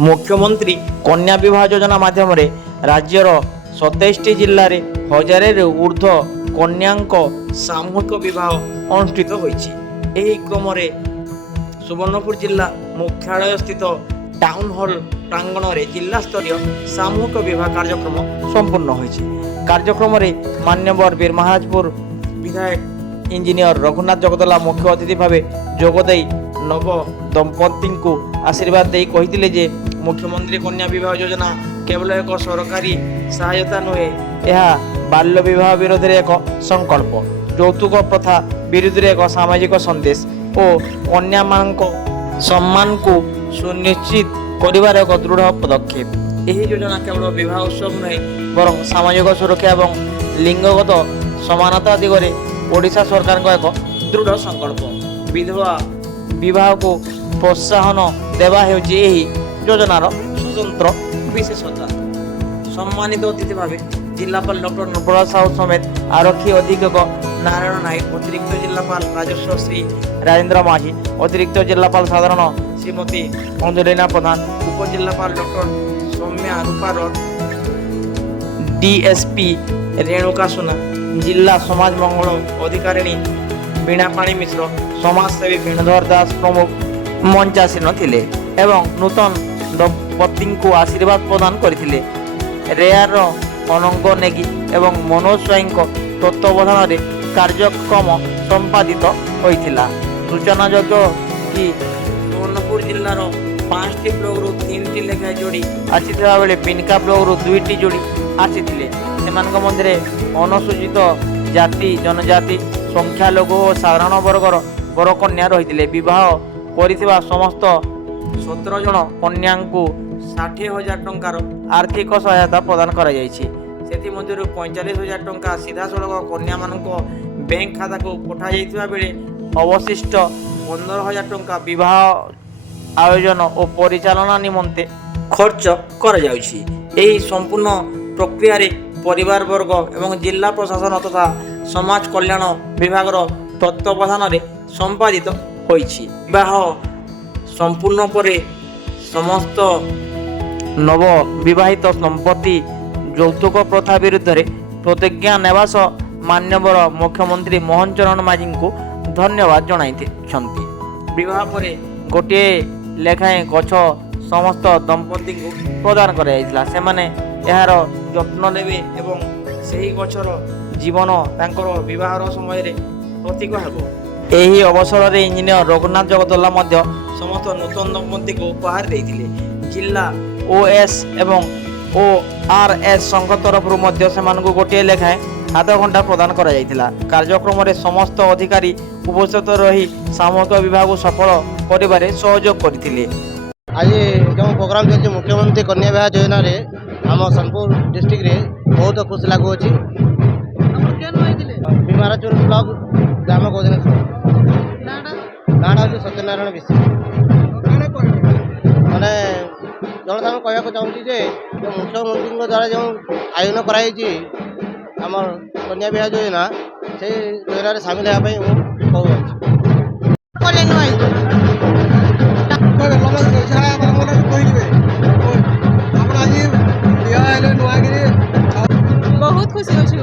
मुख्यमंत्री कन्या विवाह योजना माध्यम राज्यर 27 जिले में 1000 ऊर्ध्व कन्यांक सामूहिक विवाह अनुष्ठित होती। क्रम सुवर्णपुर जिला मुख्यालय स्थित टाउन हॉल प्रांगण में जिला स्तरीय सामूहिक विवाह कार्यक्रम संपन्न होती। कार्यक्रम में मान्यवर बीरमहाराजपुर विधायक इंजीनियर रघुनाथ जगदला मुख्य अतिथि भाव जोगदे नव दंपति को आशीर्वाद दे कही जे मुख्यमंत्री कन्या विवाह योजना केवल एक सरकारी सहायता नुहे, यह बाल्य विवाह विरोध में एक संकल्प, यौतुक प्रथा विरुद्ध एक सामाजिक संदेश और कन्या मान सम्मान को सुनिश्चित कर एक दृढ़ पदक्षेप। यह योजना केवल विवाह उत्सव नुहे बर सामाजिक सुरक्षा और लिंगगत समानता दिगरे ओडिशा सरकार का एक दृढ़ संकल्प। विधवा विवाह को प्रोत्साहन देवा हेउछि एही योजनार स्वतंत्र विशेषता। सम्मानित अतिथि भाव जिलापाल डॉक्टर नृपला साहू समेत आरक्षी अधीक्षक नारायण नायक, अतिरिक्त जिलापाल राजस्व श्री राजेंद्र माझी, अतिरिक्त जिलापाल साधारण श्रीमती अंजुलिना प्रधान, उपजिलापाल डॉक्टर सौम्या रूपा रथ, डीएसपी रेणुका सुना, जिला समाज मंगल अधिकारिणी बीणापाणी मिश्र, समाजसेवी वेणुधर दास प्रमुख मंचासीन थिले एवं नूतन दंपति को आशीर्वाद प्रदान करथिले। रेयर अनंग नेगी एवं मनोज स्वाई तत्वावधान में कार्यक्रम संपादित होइथिला। सूचनायोग्य कि सुवर्णपुर जिलार 5टी ब्लॉक रु 3टी लेखा जोड़ी आसीथिबा बेले पिनका ब्लॉक रु 2टी जोड़ी आसीथिले। सेमानक मध्य अनुसूचित जाति जनजाति संख्यालघु और साधारण वर्गर बरकन्या रही। विवाह करिथिबा समस्त 17 जन कन्या को 60,000 टंकार आर्थिक सहायता प्रदान करा जायछि। सेथि मध्यरु 45,000 टंका सीधा सड़क कन्या मानक बैंक खाता को पठा जायथिबा बेले अवशिष्ट 15,000 टंका विवाह आयोजन और परिचालना निमंते खर्च करा जायछि। एही संपूर्ण प्रक्रिया रे परिवार वर्ग एवं जिला प्रशासन तथा समाज कल्याण विभाग तत्वावधान में संपादित होइछि। विवाह संपूर्ण परे समस्त नव विवाहित दंपति यौतुक प्रथा विरुद्ध प्रतिज्ञा नेवा सह मान्यवर मुख्यमंत्री मोहन चरण माझी को धन्यवाद जणाइछन्ति। विवाह परे गोटे लेखाएं गछ समस्त दंपति को प्रदान कराइथिला। सेमाने यार यत्न नेबे एवं सही गछर जीवन तांकर विवाहर समय प्रतीक हेबो। एही अवसर में इंजीनियर रघुनाथ जगदला मध्य समस्त नूतन दंपति को उपहार देइथिले। जिला ओएस एवं ओआरएस संघ तरफ मध्य सेमानकु गोटे लेखाएं आधा घंटा प्रदान करा जायतिला। कार्यक्रम में समस्त अधिकारी उपस्थित रही सामूहिक विवाह को सफल करिबारे सहयोग करथिले। आज जो प्रोग्राम चलছে मुख्यमंत्री कन्या विवाह योजना रे आम सोनपुर डिस्ट्रिक्ट रे बहुत खुश लगुच। बीरमहाराजपुर ब्लॉक ग्राम गोदनेश्वर गाँव हूँ सत्यनारायण विषय मैंने जनता कहवाक चाहूँगी जो मुख्यमंत्री द्वारा जो आयोजन कराई आम कन्या विवाह योजना से योजना सामिल होगापी बहुत खुशी अच्छी